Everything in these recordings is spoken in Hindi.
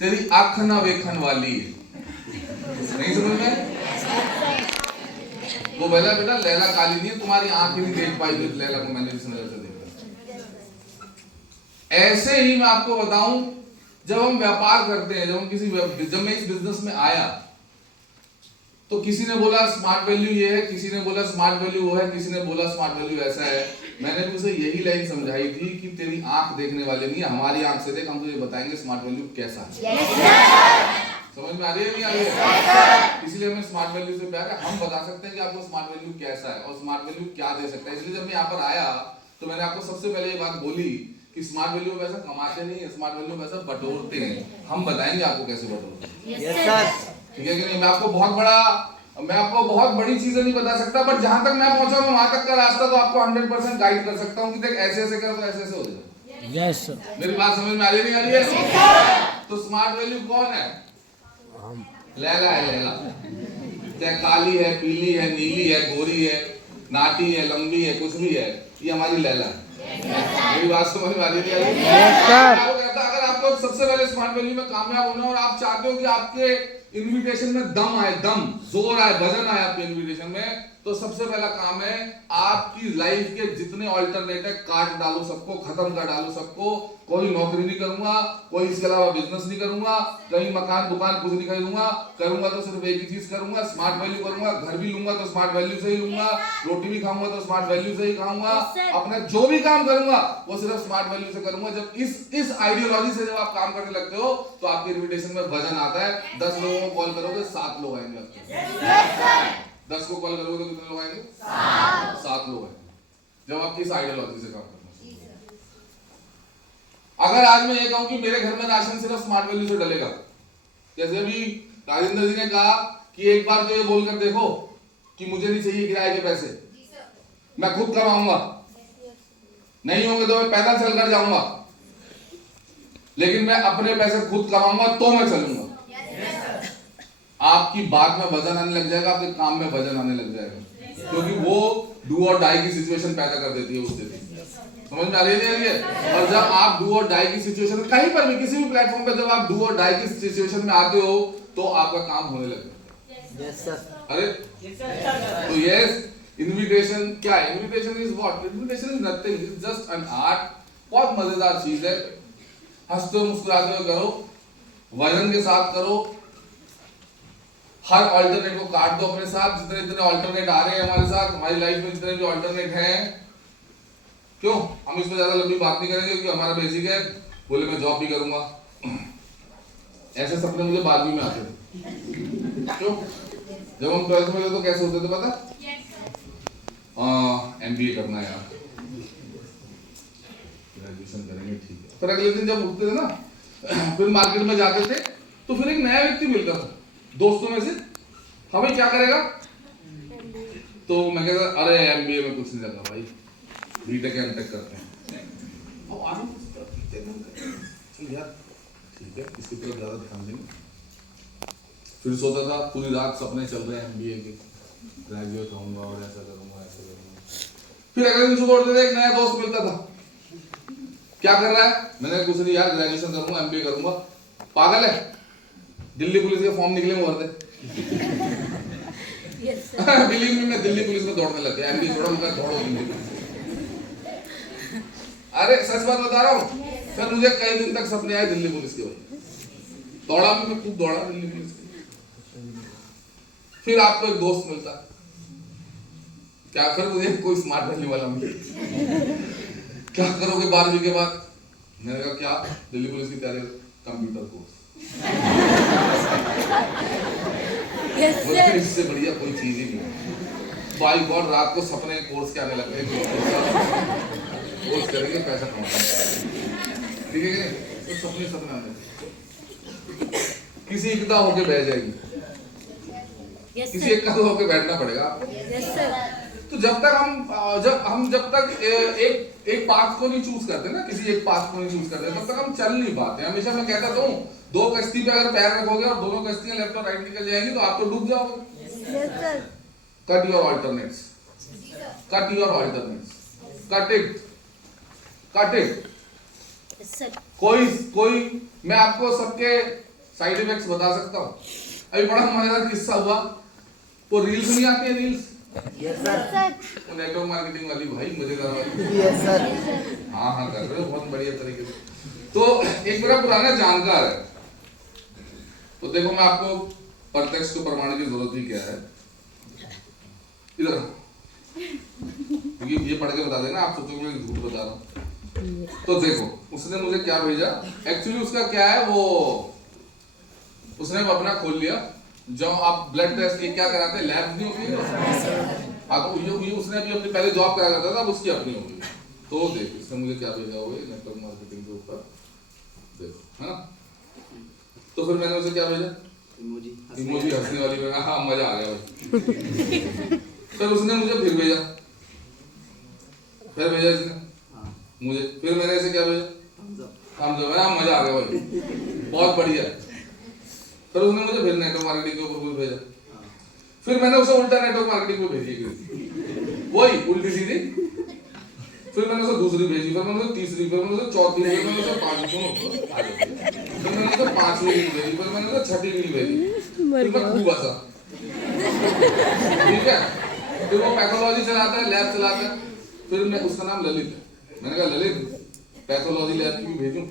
तेरी आँख ना वेखन वाली नहीं समझ में? वो बोला बेटा लैला काली नहीं है, तुम्हारी आंख ही नहीं देख पाई तो लैला को मैंने इस नजर से देखा। ऐसे ही मैं आपको बताऊं, जब हम व्यापार करते हैं, जब मैं इस बिजनेस में आया तो किसी ने बोला स्मार्ट वैल्यू ये है, किसी ने बोला स्मार्ट वैल्यू वो है, किसी ने बोला स्मार्ट वैल्यू ऐसा है। मैंने भी उसे यही लाइन समझाई थी कि तेरी आंख देखने वाले नहीं, हमारी आंख से देख, हम तुझे बताएंगे स्मार्ट वैल्यू कैसा है। समझ में आ रही है नहीं आ रही है? इसलिए हमें स्मार्ट वैल्यू से प्यार है, हम बता सकते हैं कि आपको स्मार्ट वैल्यू कैसा है और स्मार्ट वैल्यू क्या दे सकता है। इसलिए जब मैं यहाँ पर आया तो मैंने आपको सबसे पहले ये बात बोली कि स्मार्ट वैल्यू पैसा कमाते नहीं है, स्मार्ट वैल्यू पैसा बटोरते हैं। हम बताएंगे आपको कैसे बटोरते हैं, ठीक है कि नहीं? मैं आपको बहुत बड़ी चीजें नहीं बता सकता, बट जहां तक मैं पहुंचा हूं वहां तक का रास्ता तो आपको 100% गाइड कर सकता हूं कि देख ऐसे ऐसे कर तो ऐसे ऐसे हो जाएगा। Yes sir. मेरी बात समझ में आ रही नहीं आ रही है? तो स्मार्ट वैल्यू कौन है? लैला है। लैला चाहे काली है, पीली है, नीली है, गोरी है, नाटी है, लंबी है, कुछ भी है, ये हमारी लैला है। मेरी बात समझ में आ रही है? अगर आपको सबसे पहले स्मार्ट वैल्यू में कामयाब होना और आप चाहते हो कि आपके इन्विटेशन में दम आए, दम जोर आए, वजन आए आपके इन्विटेशन में, तो सबसे पहला काम है आपकी लाइफ के जितने ऑल्टरनेट है काट डालो सबको, खत्म कर डालो सबको। कोई नौकरी नहीं करूंगा, कोई इसके अलावा बिजनेस नहीं करूंगा, कहीं मकान दुकान कुछ नहीं खरीदूंगा, करूंगा तो सिर्फ एक ही चीज करूंगा, स्मार्ट वैल्यू करूंगा। घर भी लूंगा तो स्मार्ट वैल्यू से ही लूंगा, रोटी भी खाऊंगा तो स्मार्ट वैल्यू से ही खाऊंगा, अपना जो भी काम करूंगा वो सिर्फ स्मार्ट वैल्यू से करूंगा। जब इस आइडियोलॉजी से जब आप काम करने लगते हो तो आपके इन्विटेशन में वजन आता है। 10 लोगों को कॉल करोगे 7 लोग आएंगे आपके। 10 को कॉल करोगे तो कितने लोग आएंगे? 7 लोग आएंगे। जब आप किस आइडियोलॉजी से काम करते हो। अगर आज मैं ये कहूं कि मेरे घर में राशन सिर्फ स्मार्ट वैल्यू से डलेगा, जैसे अभी राजेंद्र जी ने कहा कि एक बार तो ये बोलकर देखो कि मुझे नहीं चाहिए किराए के पैसे, मैं खुद कमाऊंगा, नहीं होंगे तो मैं पैदल चलकर जाऊंगा, लेकिन मैं अपने पैसे खुद कमाऊंगा तो मैं चलूंगा। आपकी बात में वजन आने लग जाएगा, आपके काम में वजन आने लग जाएगा, क्योंकि वो डू और डाई की सिचुएशन पैदा कर देती है उस स्थिति। समझ में आ रही है? और जब आप डू और डाई की सिचुएशन कहीं पर भी किसी भी प्लेटफॉर्म पे जब आप डू और डाई की सिचुएशन में आते हो तो आपका काम होने लगता है। Yes sir. अरे तो यस, इन्विटेशन क्या है? Invitation is what? Invitation is nothing, it's just an art. बहुत मजेदार चीज है, हंसते मुस्कुराते हुए करो, वजन के साथ करो, हर ऑल्टरनेट को काट दो अपने साथ। जितने जितने ऑल्टरनेट आ रहे हैं हमारे साथ, हमारी लाइफ में जितने भी ऑल्टरनेट हैं, क्यों हम इसमें ज्यादा लंबी बात नहीं करेंगे क्योंकि हमारा बेसिक है, बोले मैं जॉब भी करूंगा, ऐसे सपने मुझे बाद में आते थे। क्यों? जब हम 12th में थे तो कैसे होते थे पता? MBA करना है यार, ग्रेजुएशन करेंगे, ठीक है। फिर अगले दिन जब उठते थे ना, फिर मार्केट में जाते थे तो फिर एक नया व्यक्ति मिलता था दोस्तों में से, हमें क्या करेगा? तो मैं कहता अरे MBA में कुछ नहीं लगा भाई, बीटेक एमटेक करते हैं। चल यार ठीक है, इसकी तरफ ज्यादा ध्यान देंगे। फिर सोचा था पूरी रात सपने चल रहे हैं MBA के, ग्रेजुएट होऊंगा और ऐसा करूंगा ऐसा करूंगा। फिर अगले दिन सुबह उठते थे एक नया दोस्त मिलता था, क्या कर रहा है? मैंने कुछ नहीं यार, ग्रेजुएशन करूंगा, MBA करूंगा। पागल है, दिल्ली पुलिस के फॉर्म निकले वो भर दे। दिल्ली में दिल्ली पुलिस में दौड़ने लग गया, MBA छोड़ा, मैं दौड़ो दिल्ली पुलिस। अरे सच बात बता रहा हूँ, फिर मुझे कई दिन तक सपने आए दिल्ली पुलिस के, भाई दौड़ा भी, मैं खूब दौड़ा दिल्ली पुलिस के। फिर आपको एक दोस्त मिलता, क्या फिर मुझे कोई स्मार्ट वैल्यू वाला मिले, क्या करोगे 12वीं के बाद? मैंने कहा क्या? दिल्ली पुलिस की तैयारी, कंप्यूटर कोर्स। इससे बढ़िया कोई चीज ही नहीं। बाई गॉड, रात को सपने कोर्स के आने लग गए, कोर्स करेंगे पैसा कमाएंगे, ठीक है कि तो सपने आने किसी एक का होके बैठ जाएगी, किसी एक का होके बैठना पड़ेगा आपको। तो जब तक एक पाथ को नहीं चूज करते ना, किसी एक पाथ को नहीं चूज करते, तब तक हम चल नहीं पाते। हमेशा मैं कहता हूँ 2 कश्ती पे अगर पैर रखोगे और दोनों कश्तियां लेफ्ट और राइट निकल जाएंगी तो आप तो डूब जाओगे। Cut your alternates, cut your alternates, cut it, cut it. कोई मैं आपको सबके साइड इफेक्ट्स बता सकता हूँ। अभी बड़ा मजेदार किस्सा हुआ, वो रील्स नहीं आती है, रील्स यस सर। वो नेटवर्क मार्केटिंग वाली, भाई मजेदार वाली। Yes sir. हाँ हाँ कर रहे हो बहुत बढ़िया तरीके से। तो एक मेरा पुराना जानकार है, तो देखो मैं आपको प्रत्यक्ष को प्रमाण की जरूरत ही क्या है, इधर ये पढ़ के बता देना, आप सोचोगे मैं झूठ बता रहा हूँ। तो देखो उसने मुझे क्या भेजा, एक्चुअली उसका क्या है, वो उसने अपना खोल लिया, जो आप ब्लड टेस्ट ये क्या कराते हैं, लैब नहीं होती है, हाँ तो ये उसने अभी अपनी पहले जॉब करा करता था, अब उसकी अपनी होगी। तो देख इसने मुझे क्या भेजा हुआ है नेटवर्क मार्केटिंग के ऊपर, देखो है ना। तो फिर मैंने उसे क्या भेजा, इमोजी हंसने वाली, हाँ मजा आ गया भाई। फिर उसने मुझे फिर भेजा इसने मुझे, फिर मैंने इसे क्या भेजा, मजा आ गया भाई बहुत बढ़िया। फिर उसने मुझे फिर नेटवर्क मार्केटिंग के ऊपर भेजा, फिर मैंने उसे उल्टा नेटवर्क मार्केटिंग पे भेजी, वही उल्टी सीधी। फिर मैंने उसे दूसरी भेजी, फिर मैंने उसे तीसरी, फिर मैंने उसे चौथी, फिर मैंने उसे पांचवी, फिर मैंने उसे पांचवी रील भेजी, फिर मैंने उसे छठी रील भेजी, फिर मैं खूब हंसा, ठीक है। फिर वो पैथोलॉजी चलाता है, लैब चलाता है, फिर मैं, उसका नाम ललित है, मैंने कहा ललित पैथोलॉजी लैब की भी भेजूं,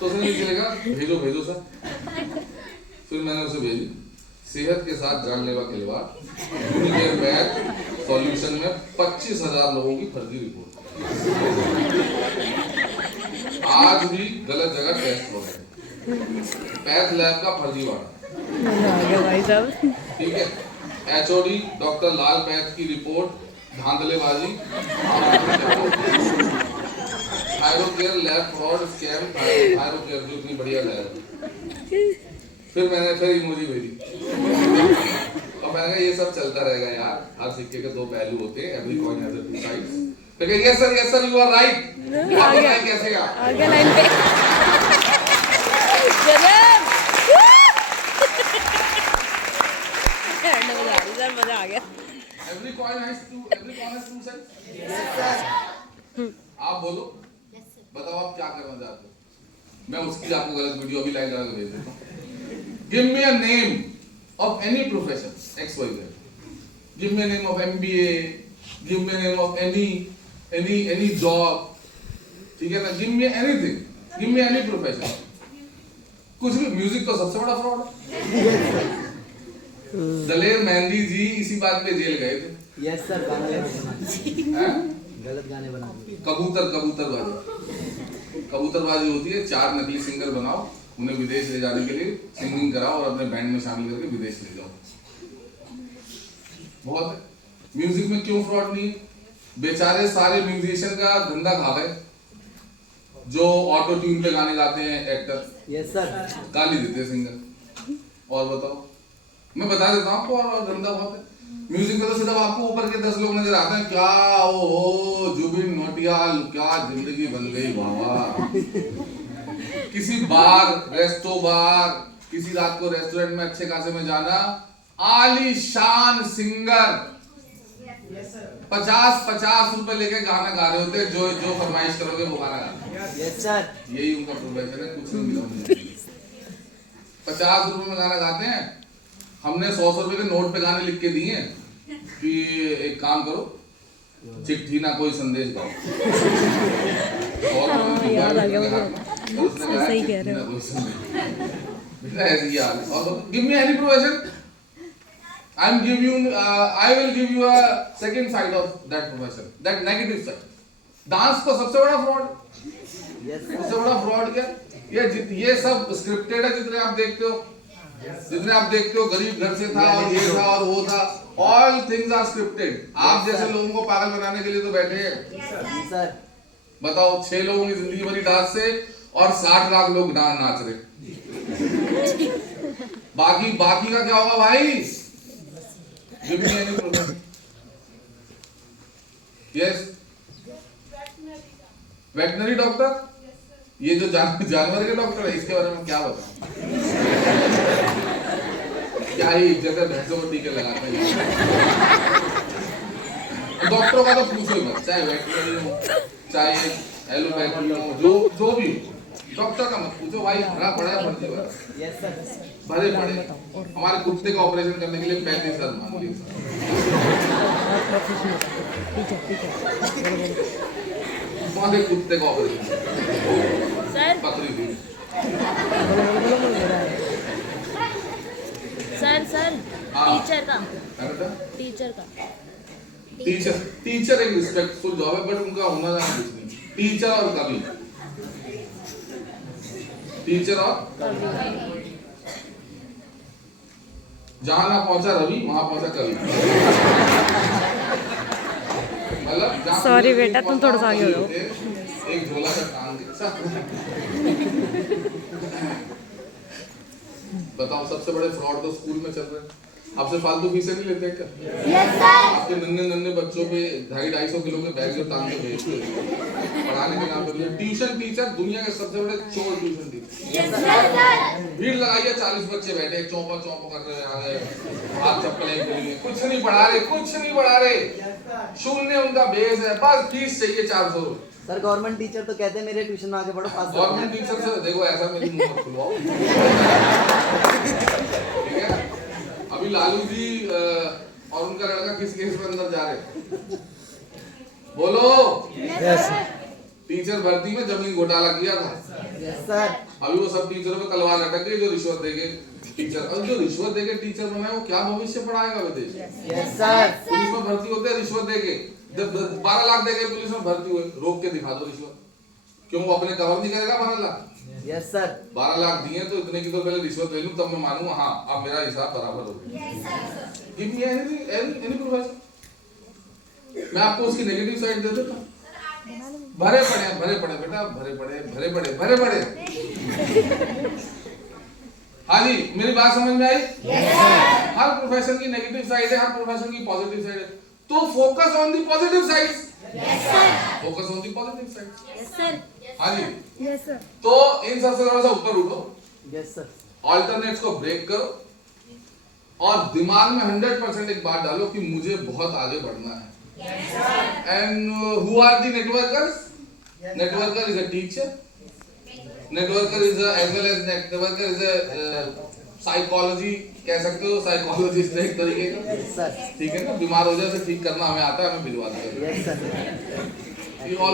तो उसने नीचे लिखा भेजो सर। फिर मैंने उसे भेजी, सेहत के साथ जानलेवा खिलवाड़, सॉल्यूशन में 25,000 लोगों की फर्जी रिपोर्ट, आज भी गलत जगह टेस्ट हो गए, पैथ लैब का फर्जीवाड़ा, भाई साहब ठीक है। एचओडी डॉक्टर लाल पैथ की रिपोर्ट धांधलेबाजी, Thyrocare lab fraud scam, Thyrocare जो इतनी बढ़िया लैब। फिर मैंने फिर इमोजी भेजी, और मैंने कहा ये सब चलता रहेगा यार, हर सिक्के के दो पहलू होते हैं, every coin has two sides. फिर yes sir you are right, कैसे आ गया लाइन पे मजा आ गया। Every coin has two sides. Yes sir. आप बोलो, बताओ आप क्या करना चाहते हो, मैं उसकी आपको गलत वीडियो अभी लाइन लगा के भेज देता हूँ। Give me a name of any profession, XYZ. Give me a name of MBA. Give me a name of any job. ठीक है ना? Give me anything. Give me any profession. कुछ भी, म्यूजिक तो सबसे बड़ा फ्रॉड है। दलेर मेहंदी जी इसी बात पे जेल गए थे। यस सर, गलत गाने बना दिए। कबूतरबाजी होती है, 4 नकली सिंगर बनाओ, उन्हें विदेश ले जाने के लिए सिंगिंग कराओ और अपने बैंड में शामिल करके विदेश ले जाओ। बहुत है। म्यूजिक में क्यों फ्रॉड नहीं है? बेचारे सारे म्यूजिशियन का धंधा खा गए, जो ऑटो ट्यून पे गाने गाते हैं एक्टर। यस सर, गाली देते हैं सिंगर। और बताओ, मैं बता देता हूँ आपको, और धंधा बहुत है म्यूजिक में। तो सिर्फ आपको ऊपर के 10 लोग नजर आते हैं, क्या ओ जुबिन नौटियाल, क्या जिंदगी बन गई बाबा। किसी बार किसी रात को रेस्टोरेंट में अच्छे खासे में जाना, आलीशान सिंगर 50 रुपए लेके गाना गा रहे होते, जो फरमाइश करोगे वो गाना गा। यस सर, यही उनका प्रोफेशन है, कुछ नहीं मिला मुझे। 50 रुपए में गाना गाते हैं। हमने 100 रुपए के नोट पे गाने लिख के दिए कि एक काम करो, चिट्ठी ना कोई संदेश पाओ। याद आ गया मुझे, सही कह रहे हो। ऐसी याद। और give me any profession, I will give you a second side of that profession, that negative side. Dance तो सबसे बड़ा फ्रॉड। सबसे बड़ा फ्रॉड क्या? ये सब स्क्रिप्टेड है, जितने आप देखते हो, गरीब घर से था और ये था और वो था, all things are scripted. आप जैसे लोगों को पागल बनाने के लिए तो बैठे हैं। बताओ, 6 लोगों की जिंदगी बनी डांस से और 60 लाख लोग नाच रहे। बाकी का क्या होगा भाई? Give me any profession. Yes. Veterinary doctor, ये जो जानवर के डॉक्टर है, इसके बारे में क्या बताऊं? क्या ही इज्जत है, भैंसों को टीके लगाते हैं। डॉक्टरों का तो पूछो ही मत, चाहे वेटनरी हो, चाहे एलोपैथी हो, जो भी हो, डॉक्टर का मत पूछो भाई, भरा पड़ा है फर्जी वाला, यस सर। भरे पड़े। हमारे कुत्ते का ऑपरेशन करने के लिए 35,000 मांग लिए हमारे कुत्ते का ऑपरेशन सर पकड़ी थी। सर सर हाँ। टीचर का क्या कहता? टीचर का टीचर एक रिस्पेक्टफुल जॉब है, बट उनका होना जाना कुछ नहीं। टीचर और कवि, टीचर और जहां ना पहुंचा रवि वहां पहुंचा कवि। मतलब जहां Sorry सूरज बेटा, नहीं तुम थोड़ा सा आगे हो जाओ। पहुंचा, एक झोला का टांग बताओ, सबसे बड़े फ्रॉड तो स्कूल में चल रहे हैं। आपसे फालतू फीसें नहीं लेते क्या? Yes sir. आपके नन्हे बच्चों पे 250-250 किलो के बैग जो टांग के भेजते हैं पढ़ाने के नाम पे। ट्यूशन टीचर दुनिया के सबसे बड़े चोर ट्यूशन टीचर। Yes sir. भीड़ लगाइए, 40 बच्चे बैठे चौंपा कर रहे आ रहे, हाथ चप्पलें खुली हैं, कुछ नहीं पढ़ा रहे, कुछ नहीं पढ़ा रहे, शून्य उनका बेस है, बस फीस चाहिए 400 रुपए। सर गवर्नमेंट टीचर तो कहते हैं मेरे ट्यूशन में आके पढ़ो पास कर गवर्नमेंट टीचर से देखो ऐसा मेरी मुंह मत खुलवाओ, ठीक है? अभी लालू जी और उनका लड़का किस केस में अंदर जा रहे? बोलो। यस टीचर भर्ती में जमीन घोटाला किया था। Yes sir. अभी वो सब टीचरों पे तलवार लटक गई जो रिश्वत देके टीचर, और जो रिश्वत देके टीचर बनाए वो क्या भविष्य पढ़ाएगा विदेश? Yes sir. पुलिस में भर्ती होते हैं रिश्वत देके, 12 लाख देके पुलिस में भर्ती हुए, रोक के दिखा दो रिश्वत। क्यों वो अपने कवर नहीं करेगा 12 लाख? Yes sir. 12 लाख दिए तो इतने की तो पहले रिश्वत ले लूं तब मैं मानूंगा हाँ अब मेरा हिसाब बराबर हो गया। गिव मी एनी प्रोफेसर, मैं आपको उसकी नेगेटिव साइड दे देता हूं। भरे पड़े बेटा, भरे पड़े। हाँ जी, मेरी बात समझ में आई? हर प्रोफेशन की नेगेटिव साइड है, हर प्रोफेशन की पॉजिटिव साइड है, तो focus on the positive sides. Focus on the positive sides. Yes sir हाँ जी, यस सर तो इन सबसे थोड़ा सा ऊपर उठो, यस सर। ऑल्टरनेट्स को ब्रेक करो और दिमाग में 100% एक बात डालो कि मुझे बहुत आगे बढ़ना है। And who are the networkers? Networker is a teacher, networker is as well as networker is a psychology कह सकते हो, साइकोलॉजिस्ट एक तरीके का, यस सर। ठीक है ना? बीमार हो जाए तो ठीक करना हमें आता है, हमें भिजवा देगा। Yes sir. You all